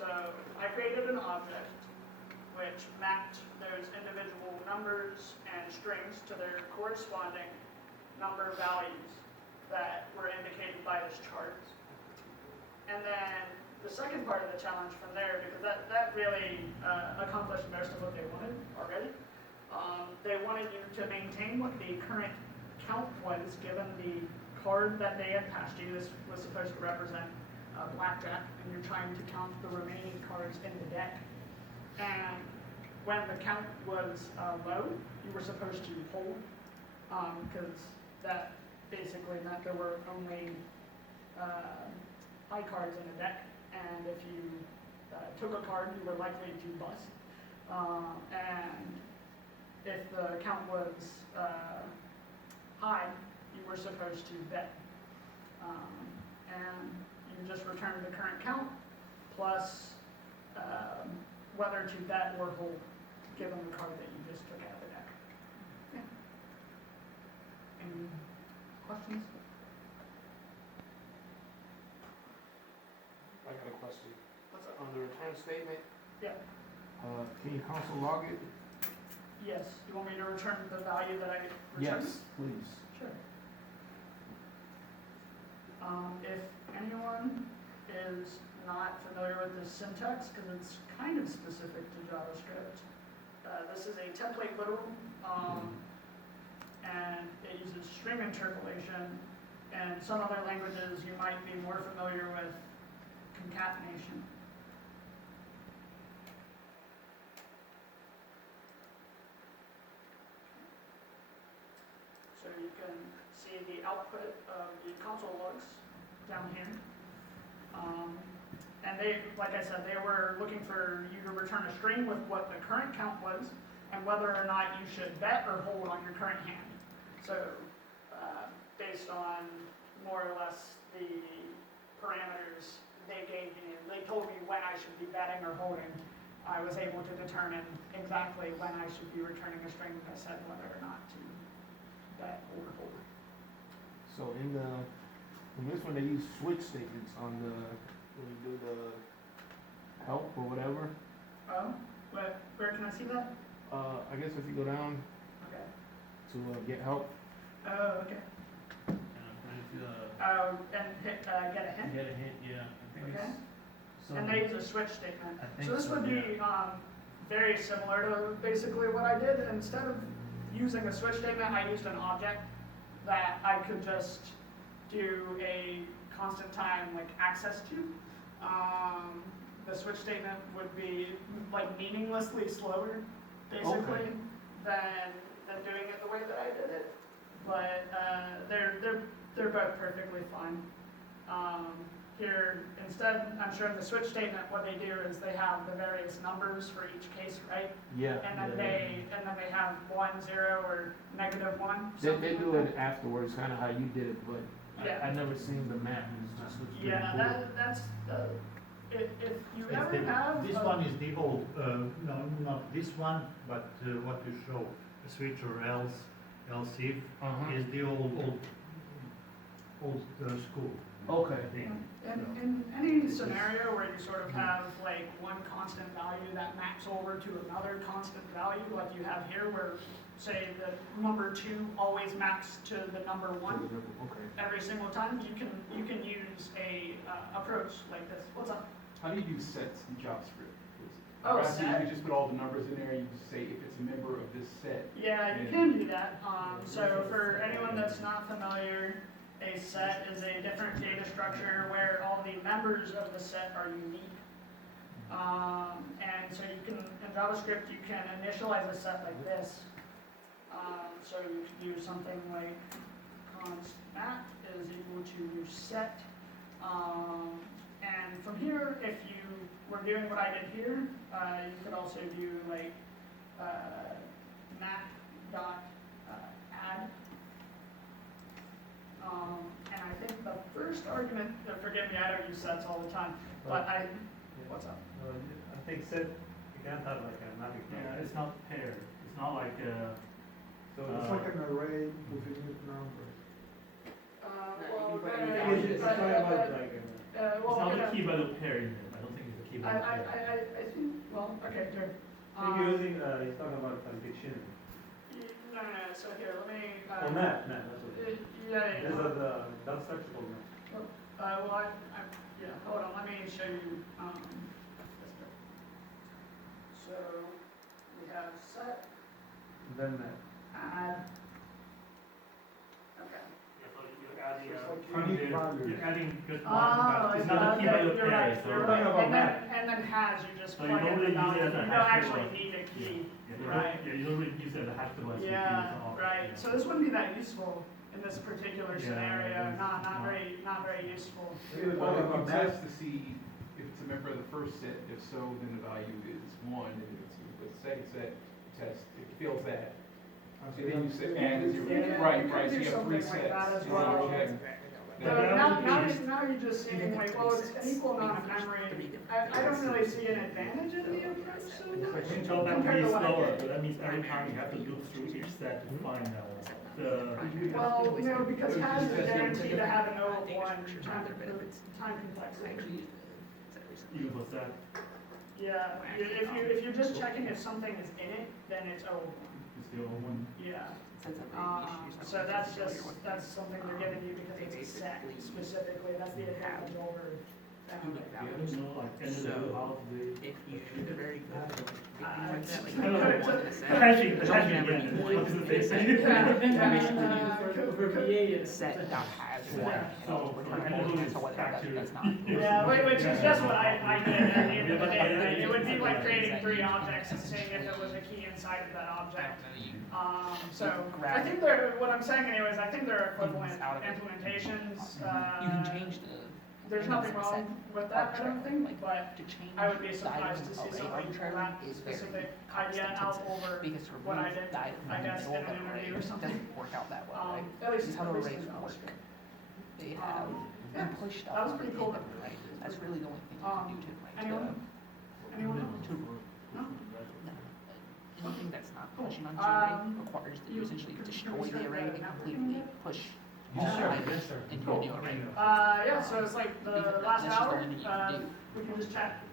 So I created an object which mapped those individual numbers and strings to their corresponding number values that were indicated by this chart. And then the second part of the challenge from there, because that really accomplished most of what they wanted already, they wanted you to maintain what the current count was given the card that they had passed you. This was supposed to represent blackjack, and you're trying to count the remaining cards in the deck. And when the count was low, you were supposed to hold, because that basically meant there were only high cards in the deck, and if you took a card, you were likely to bust. And if the count was high, you were supposed to bet. And you just return the current count plus whether to bet or hold, given the card that you just took out of the deck. Yeah. Any questions? I got a question. What's up? On the return statement, Yeah. can you console log it? Yes. You want me to return the value that I returned? Yes, please. Sure. If anyone is not familiar with this syntax, because it's kind of specific to JavaScript, this is a template literal, and it uses string interpolation. And some other languages you might be more familiar with concatenation. So you can see the output of the console logs down here. And they, like I said, they were looking for you to return a string with what the current count was and whether or not you should bet or hold on your current hand. So based on more or less the parameters they gave me, they told me when I should be betting or holding, I was able to determine exactly when I should be returning a string that said whether or not to bet or hold. So in this one, they use switch statements on the, when you do the help or whatever. Oh, where can I see that? I guess if you go down Okay. to get help. Oh, okay. Oh, and hit, get a hint? Get a hint, yeah. I think Okay. So And they use a switch statement. I think So this would be very similar to basically what I did. Instead of using a switch statement, I used an object that I could just do a constant time like access to. The switch statement would be like meaninglessly slower, basically, than doing it the way that I did it. But they're both perfectly fine. Here, instead, I'm showing the switch statement. What they do is they have the various numbers for each case, right? Yeah. And then they have 1, 0, or -1. They do it afterwards, kind of how you did it, but Yeah. I never seen the map. It's just looks pretty Yeah, cool. that's if you ever have This one is the old, no, not this one, but what you show, switch or else if, is the old school Okay. thing. in any scenario where you sort of have like one constant value that maps over to another constant value, like you have here, where say the number 2 always maps to the number 1 Okay. every single time, you can use a approach like this. What's up? How do you do sets in JavaScript? Oh, Or after set? You just put all the numbers in there, you say if it's a member of this set. Yeah, you can do that. So for anyone that's not familiar, a set is a different data structure where all the members of the set are unique. And so you can, in JavaScript, you can initialize a set like this. So you could do something like const map is equal to set. And from here, if you were doing what I did here, you could also do like map dot add. And I think the first argument, forgive me, I don't use sets all the time, but what's up? I think set, you can't have like a mapping. Yeah, it's not paired. It's not like So it's like an array with unique numbers. Well, It's not about like it's not a key value pair in there. I don't think it's a key keep I it pair. think, well, okay, here. Maybe using, he's talking about a dictionary. No, so here, let me, Oh, map, that's what it is. yeah, These are the dot structural map. well, yeah, hold on, let me show you, this bit. So, we have set, Then map. add, okay. Yeah, so you're adding, It's like from unique there, values. you're adding just one, Oh, but it's not a key value you're pair, right, so. you're talking right, about and then, map. and then has, you just So you plug in don't the really use it value, as a you don't hash actually table. need a key. Yeah, you Right. don't, yeah, you don't really use it as a hash table. as you Yeah, use it all. right, Yeah. so this wouldn't be that useful in this particular Yeah, scenario, it's not not. very useful. Well, it can test to see if it's a member of the first set, if so, then the value is one, and if it's the second set, test, if it fails that, and then you say add a zero. Yeah, Right, you could right, so do you have three something like sets. that as So well. you check So that. now you're just saying, like, well, it's an equal amount of memory, I don't really see an advantage in the approach so much. I think tell that to compared be to what I slower, did. but that means every time you have to loop through each set to find that one. Well, no, because has is guaranteed to have a knowable and time complexity. You was that, Yeah, if you're just checking if something is in it, then it's O1. it's the only one. Yeah. So that's something they're giving you because it's a set specifically, that's the advantage over that. I don't know, like, end of the blue house, they. If you shoot a very good, if you Uh, want that, like, I don't know. you want to set, Hashing, don't hashing never again, need what one. does it say? Set dot has one, Yeah. and it'll return one, so whether it does not. Yeah, which is just what I did at the end of the day. It would be like creating three objects and seeing if there was a key inside of that object. So I think what I'm saying anyways, I think there are equivalent implementations. You can change the. There's nothing wrong with that, I don't think, but To change I would be the surprised to item see array somebody pull arbitrary that is very specific cost idea out intensive, over because to what I remove did, the item I from the guess, middle in of an the array interview or something. doesn't work out that well, right? At least This is how the at least arrays in work. JavaScript. They have, Yeah, you push stuff that was on pretty the cool. end of it, right? That's really the only thing you can do to, like, Anyone? Anyone? to, No? anything that's not Cool. pushing on the array requires that you essentially destroy the array and completely push all items into a new array. Yeah, so it's like the Because last that's just hour, all you need to do. we can just chat